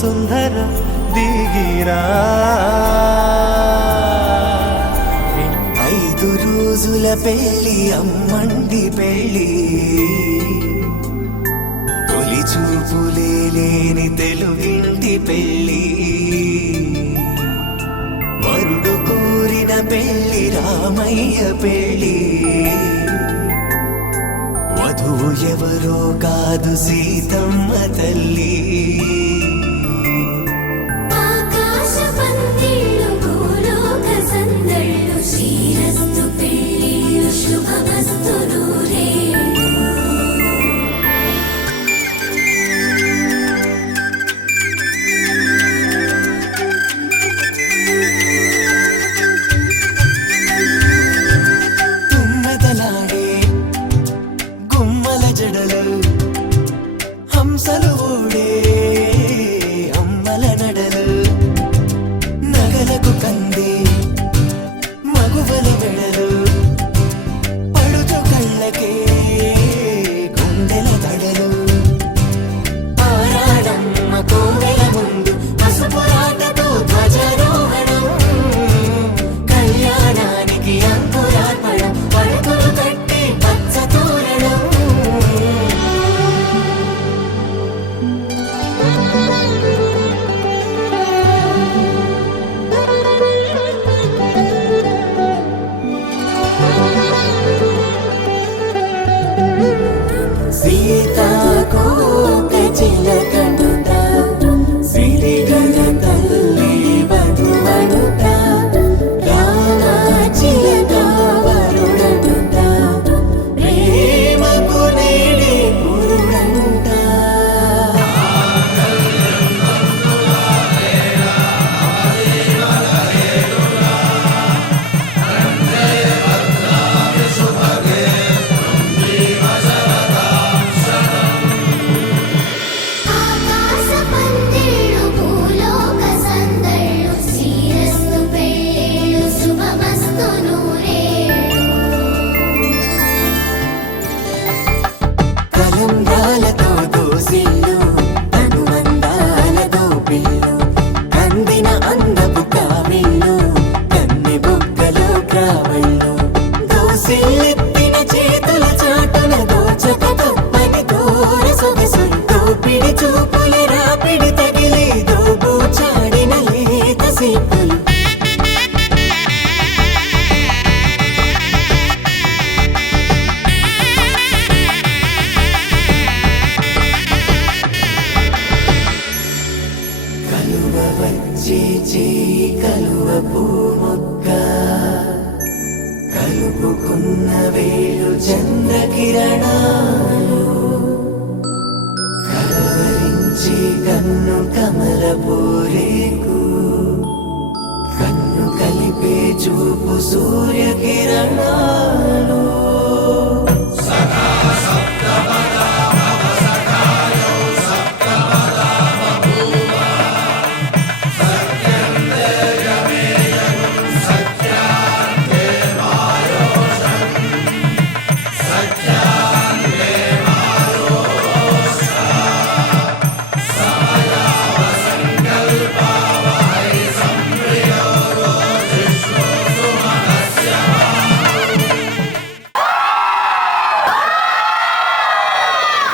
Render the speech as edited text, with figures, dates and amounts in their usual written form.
సుందర దిగిరా 5 రోజుల పెళ్ళి అమ్మండి పెళ్ళి తొలి చూపులే లేని తెలుగింటి పెళ్ళి వరుడు కోరిన పెళ్ళి రామయ్య పెళ్ళి వధువు ఎవరో కాదు సీతమ్మ తల్లి శ్రీరస్తు పెళ్ళిళ్ళు శుభమస్తు నూరే తుమ్మెదలాడే గుమ్మల జడలు హంసలు ఊడే అమ్మల నడలు నగలకు కందే మగువల వెడలు పడుచు కళ్ళకే గుండెల దడలు ఆరాడమ్మ కోవెల ముందు పసుపురాటతో ధ్వజారోహణం కళ్యాణానికి అంకురార్పణం పడకలు కట్టి పచ్చ తోరణం సీతాకోక చిలకనుట సిరిగల తల్లి వధువనుట రామ చిలక వరుడనుట ప్రేమకు నేడే పురుడంట ఆకాశ పందిళ్ళు భూలోక సందళ్ళు శ్రీరస్తు పెళ్ళిళ్ళు శుభమస్తు నూరే కలంబ్రాలతో దోసిళ్ళు అనుబంధాలతో పిల్లు అందిన అందపు కావిళ్ళు కన్నె బుగ్గలో క్రావళ్ళు దోసిళ్ళెత్తిన చేతుల చాటున దోచక తప్పని దూర సొగసులు దోపిడి చూపుల రాపిడి తగిలి దోబూచాడిన లేత సీపులు కలువ వచ్చే చేయి కలువ పూమొక్క కలుపుకున్న వేలు చంద్రకిరణాలు కలవరించే కన్ను కమల పూరేకు కన్ను కలిపే చూపు సూర్యకిరణాలు